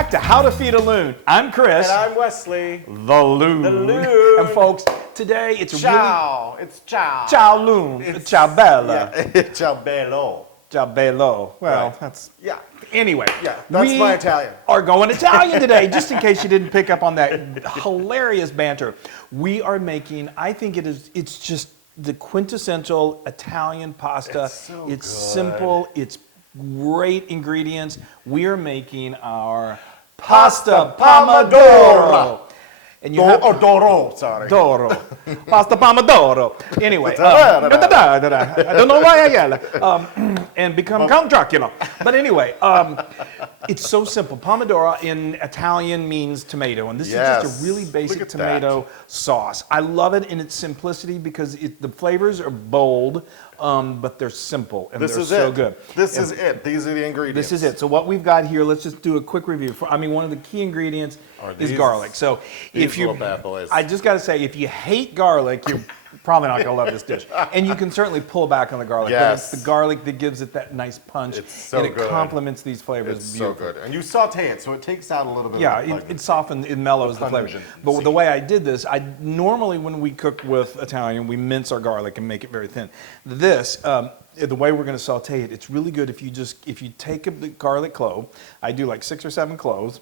back to How to Feed a Loon. I'm Chris. And I'm Wesley. The Loon. The Loon. And folks, today it's Ciao. It's ciao. Ciao Loon. It's, ciao Bella. Yeah. Ciao bello. Ciao Bello. Well, Right. that's... Yeah. Anyway. Yeah, that's my Italian. Are going Italian today, just in case you didn't pick up on that hilarious banter. We are making, I think it's just the quintessential Italian pasta. It's so It's good. simple, it's great ingredients. We are making our pasta pomodoro. And you have Doro, sorry. Doro. Pasta pomodoro. Anyway, I don't know why I yell. And become Count Dracula. But anyway, it's so simple. Pomodoro in Italian means tomato, and this is just a really basic tomato sauce. I love it in its simplicity because the flavors are bold, but they're simple and they're so good. This is it. These are the ingredients. This is it. So what we've got here, let's just do a quick review. One of the key ingredients is garlic. So if you, I just got to say, if you hate garlic, you're probably not going to love this dish. And you can certainly pull back on the garlic. Yes. But it's the garlic that gives it that nice punch. It's so and it good. complements these flavors It's beautifully. so good. And you saute it, so it takes out a little bit Yeah, of the it softens, it mellows the flavor. But the way I did this, normally when we cook with Italian, we mince our garlic and make it very thin. This, the way we're going to saute it, it's really good if you take the garlic clove. I do like 6 or 7 cloves.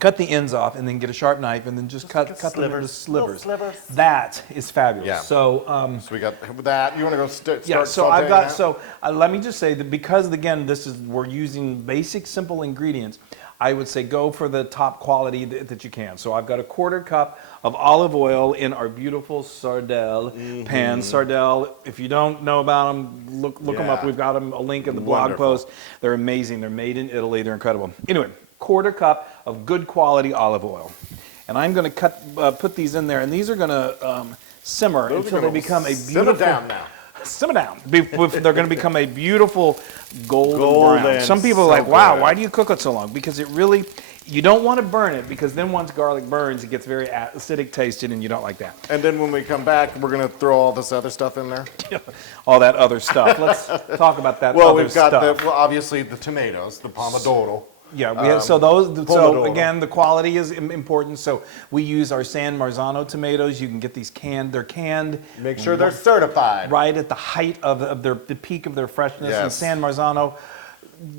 Cut the ends off and then get a sharp knife and then just cut them into slivers. That is fabulous. Yeah. So we got that. You want to go start so I've got that? let me just say that because again we're using basic simple ingredients, I would say go for the top quality that you can. So I've got a 1/4 cup of olive oil in our beautiful sardelle pan. Sardelle, if you don't know about them, look them up. We've got them, a link in the blog post. They're amazing. They're made in Italy. They're incredible. Anyway, 1/4 cup of good quality olive oil. And I'm going to put these in there, and these are going to simmer until they become a beautiful... Simmer down now. Simmer down. They're going to become a beautiful golden brown. Some people are like, wow, why do you cook it so long? Because it really, you don't want to burn it, because then once garlic burns, it gets very acidic tasted, and you don't like that. And then when we come back, we're going to throw all this other stuff in there? All that other stuff. Let's talk about that well, other stuff. Well, we've got, obviously, the tomatoes, the pomodoro. Yeah, we have, so again, the quality is important. So we use our San Marzano tomatoes. You can get these canned. They're canned. Make sure they're certified. Right at the height of the peak of their freshness. Yes. And San Marzano,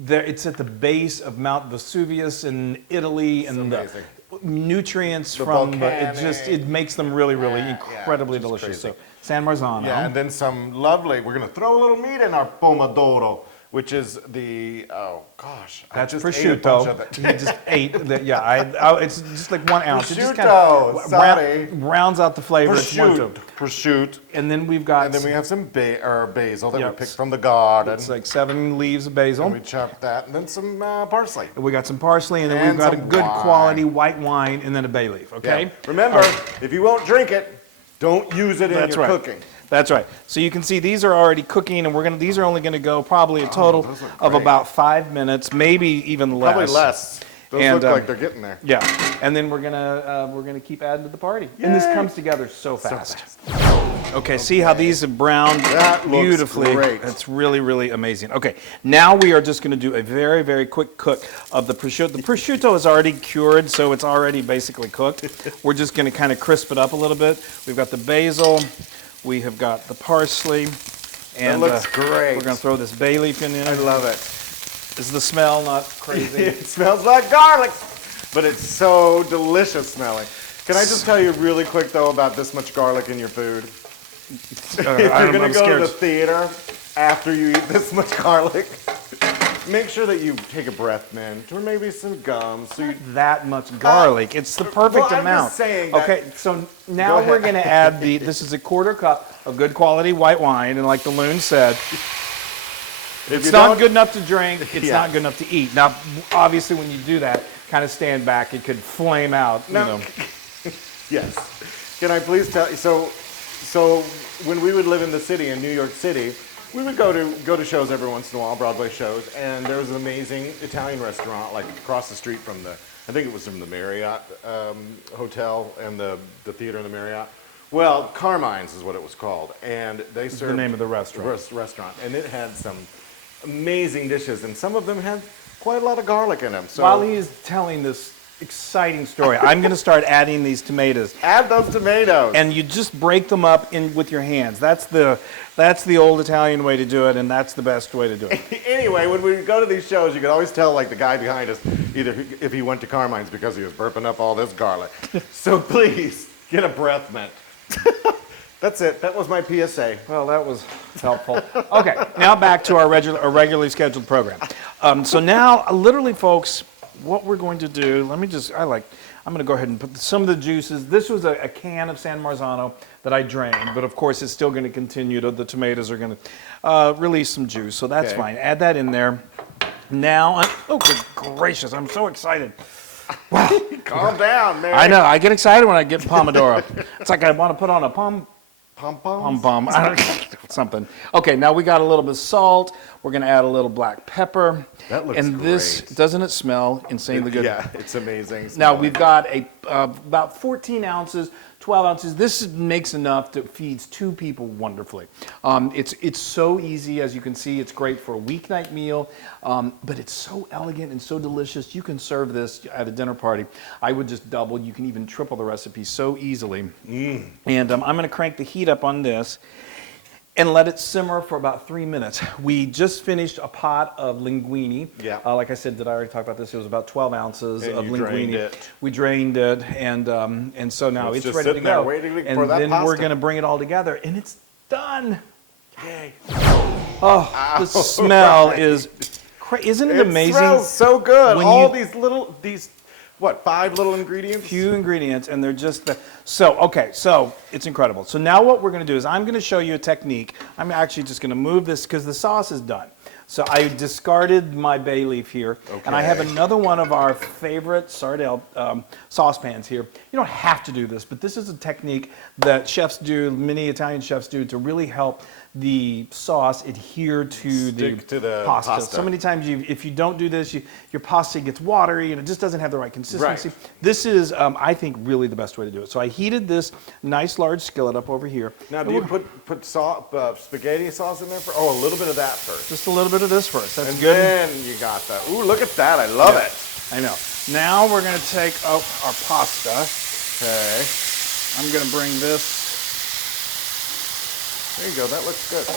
it's at the base of Mount Vesuvius in Italy, and the nutrients from it makes them really incredibly delicious. So San Marzano. Yeah, and then some lovely. We're going to throw a little meat in our pomodoro, which is the that's prosciutto. He just ate that. Yeah, it's just like 1 ounce. Prosciutto. It just kind of rounds out the flavor. Prosciutto. And then we've got. And then we have some basil that we picked from the garden. It's like 7 leaves of basil. And we chopped that, and then some parsley. And we got some parsley, and then we've got a good quality white wine, and then a bay leaf. Okay. Yeah. Remember, if you won't drink it, don't use it in your cooking. That's right. So you can see these are already cooking, and these are only going to go probably a total of about 5 minutes, maybe even less. Probably less. Those look like they're getting there. Yeah, and then we're gonna keep adding to the party. Yay. And this comes together so fast. Okay, see how these have browned beautifully. Great. It's really amazing. Okay, now we are just going to do a very quick cook of the prosciutto. The prosciutto is already cured, so it's already basically cooked. We're just going to kind of crisp it up a little bit. We've got the basil. We have got the parsley, and that looks great. We're going to throw this bay leaf in there. I love it. Is the smell not crazy? It smells like garlic, but it's so delicious smelling. Can I just tell you really quick, though, about this much garlic in your food? If you're going to go to the theater after you eat this much garlic, make sure that you take a breath mint, or maybe some gum. So that much garlic. It's the perfect amount. I'm just saying okay, so now we're going to add this is a 1/4 cup of good quality white wine, and like the Loon said, it's not good enough to drink, it's not good enough to eat. Now, obviously, when you do that, kind of stand back, it could flame out, you know. Yes. Can I please tell you, so when we would live in the city, in New York City, we would go to shows every once in a while, Broadway shows, and there was an amazing Italian restaurant, like across the street from I think it was from the Marriott Hotel and the theater in the Marriott. Well, Carmine's is what it was called, and they served the name of the restaurant. Restaurant, and it had some amazing dishes, and some of them had quite a lot of garlic in them. So While he's telling this exciting story, I'm going to start adding these tomatoes. add those tomatoes. And you just break them up in with your hands. That's the old Italian way to do it, and that's the best way to do it. Anyway, when we go to these shows, you can always tell, like the guy behind us, either if he went to Carmine's because he was burping up all this garlic. So please get a breath mint. That's it. That was my PSA. Well, that was helpful. Okay, now back to our regularly scheduled program. So now, literally, folks, what we're going to do, I'm going to go ahead and put some of the juices. This was a can of San Marzano that I drained, but of course it's still going to continue. The tomatoes are going to release some juice, so that's Okay. fine. Add that in there. Now, oh, good gracious, I'm so excited. Wow. Calm down, man. I know, I get excited when I get pomodoro. It's like I want to put on a pom-pom, I don't know, something. Okay, now we got a little bit of salt. We're going to add a little black pepper. That looks and this, great. doesn't it smell insanely good? Yeah, it's amazing. Now we've got about 14 ounces, 12 ounces. This makes enough to feeds 2 people wonderfully. It's so easy, as you can see. It's great for a weeknight meal, but it's so elegant and so delicious. You can serve this at a dinner party. I would just double. You can even triple the recipe so easily. And I'm going to crank the heat up on this and let it simmer for about 3 minutes. We just finished a pot of linguine. Yeah. Like I said, did I already talk about this? It was about 12 ounces And of you linguine. drained it. We drained it, and so now It's it's just ready to sitting there go. waiting And for that then we're pasta. going to bring it all together, and it's done. Yay. Oh, the smell is crazy. Isn't it amazing? It smells so good. When All you- these, what, 5 little ingredients? Few ingredients, and they're just so it's incredible. So now what we're going to do is I'm going to show you a technique. I'm actually just going to move this because the sauce is done. So I discarded my bay leaf here, and I have Okay. another one of our favorite sardelle saucepans here. You don't have to do this, but this is a technique that chefs do, many Italian chefs do, to really help the sauce adhere to Stick to the pasta. pasta. So many times, if you don't do this, your pasta gets watery and it just doesn't have the right consistency. Right. This is, I think, really the best way to do it. So I heated this nice large skillet up over here. Now, do you put spaghetti sauce in there? A little bit of that first. Just a little bit of this first. That's And good. then you got that. Ooh, look at that. I love Yeah, it. I know. Now we're going to take out our pasta. Okay. I'm going to bring this. There you go. That looks good.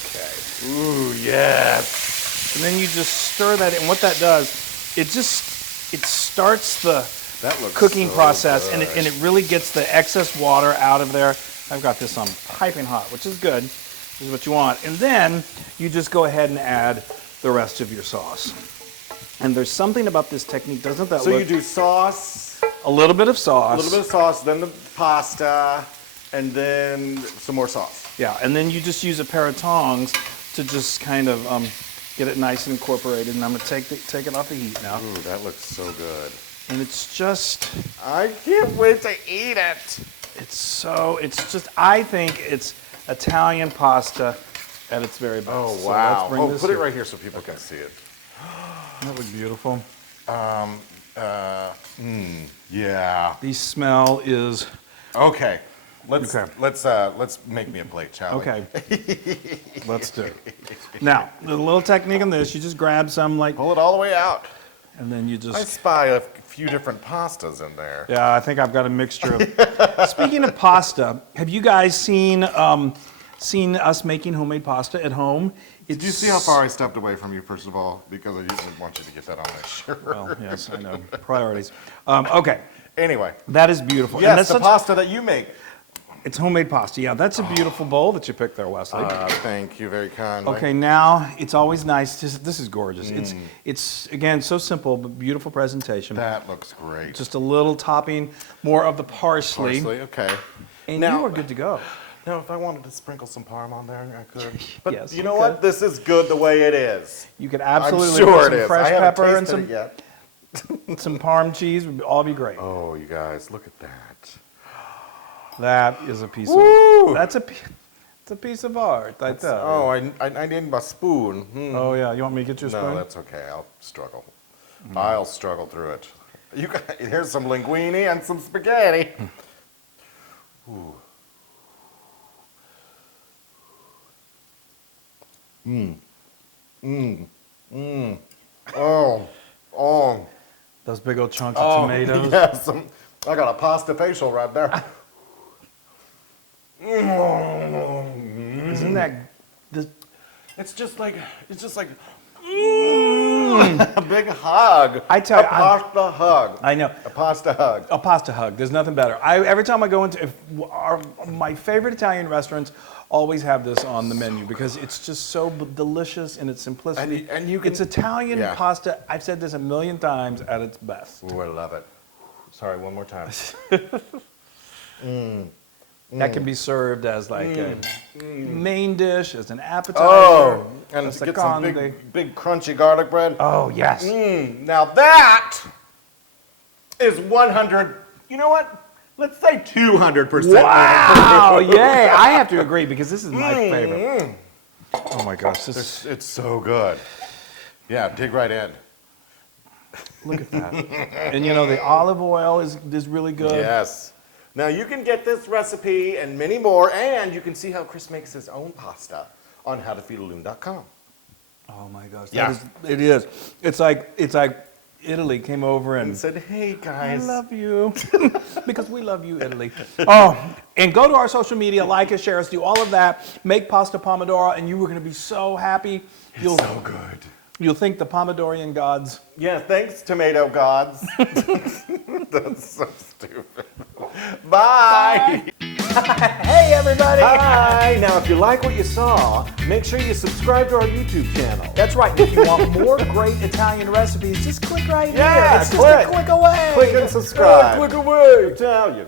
Okay. Ooh, yes. And then you just stir that in. What that does, it starts the That looks cooking so process, good. and it really gets the excess water out of there. I've got this on piping hot, which is good. This is what you want. And then you just go ahead and add the rest of your sauce. And there's something about this technique, doesn't that So look? you do sauce, A little bit of sauce. a little bit of sauce, then the pasta, and then some more sauce. Yeah, and then you just use a pair of tongs to just kind of get it nice and incorporated. And I'm going to take it off the heat now. Ooh, that looks so good. And it's just, I can't wait to eat it. I think it's Italian pasta at its very best. Oh, So wow. let's bring this Put it here. right here so people can see it. That looks beautiful. Yeah. The smell is, Okay. Let's Okay. let's make me a plate, shall we? okay. Let's do it. Now, the little technique on this, you just grab some Pull it all the way out. and then you I just, spy a few different pastas in there. yeah, I think I've got a mixture of. Speaking of pasta, have you guys seen us making homemade pasta at home? Did you see how far I stepped away from you, first of all? Because I didn't want you to get that on my shirt. Well, yes, I know. Priorities. Okay, Anyway. that is beautiful. And Yes, that's the pasta that you make. it's homemade pasta. Yeah, that's a beautiful bowl that you picked there, Wesley. Thank you very kindly. Okay, now it's always nice. This is gorgeous. It's again so simple but beautiful presentation. That looks great. Just a little topping, more of the parsley, Parsley, okay. and Now- you are good to go. Now, if I wanted to sprinkle some parm on there, I could. But Yes, you you know could. what? This is good the way it is. You could I'm absolutely sure put it some is. fresh I haven't pepper and tasted it some yet. some parm cheese would all be great. Oh, you guys, look at that. That is a piece Woo! of it's a piece of art. I tell you. Oh, I need my spoon. Hmm. Oh yeah, you want me to get you a spoon? No, that's okay. I'll struggle. I'll struggle through it. You got, here's some linguine and some spaghetti. Ooh. Oh. Those big old chunks of tomatoes. Yes, I got a pasta facial right there. Isn't that this? It's just like a big hug. I tell you, a pasta hug. I know. A pasta hug. A pasta hug. There's nothing better. Every time I go into my favorite Italian restaurants always have this on the menu because it's just so delicious in its simplicity. And you can, it's Italian yeah. pasta. I've said this a million times at its best. Ooh, I love it. Sorry, one more time. That can be served as like a main dish, as an appetizer. Oh, and a get some second. big crunchy garlic bread. Oh, yes. Now that is 100. You know what? Let's say 200%. Wow, yay. I have to agree because this is my favorite. Oh my gosh, It's so good. Yeah, dig right in. Look at that. And you know, the olive oil is really good. Yes. Now you can get this recipe and many more, and you can see how Chris makes his own pasta on howtofeedaloon.com. Oh my gosh, Yeah. it is. It's like Italy came over and said, "Hey I guys, love you," because we love you, Italy. Oh, and go to our social media, like us, share us, do all of that. Make pasta pomodoro, and you were going to be so happy. it's so good." You'll thank the Pomodorian gods. Yeah, thanks, tomato gods. That's so stupid. Bye. Hey, everybody. Hi. Now, if you like what you saw, make sure you subscribe to our YouTube channel. That's right. If you want more great Italian recipes, just click right Yeah, here. It's click. just a click away. Click and subscribe. Click away. Italian.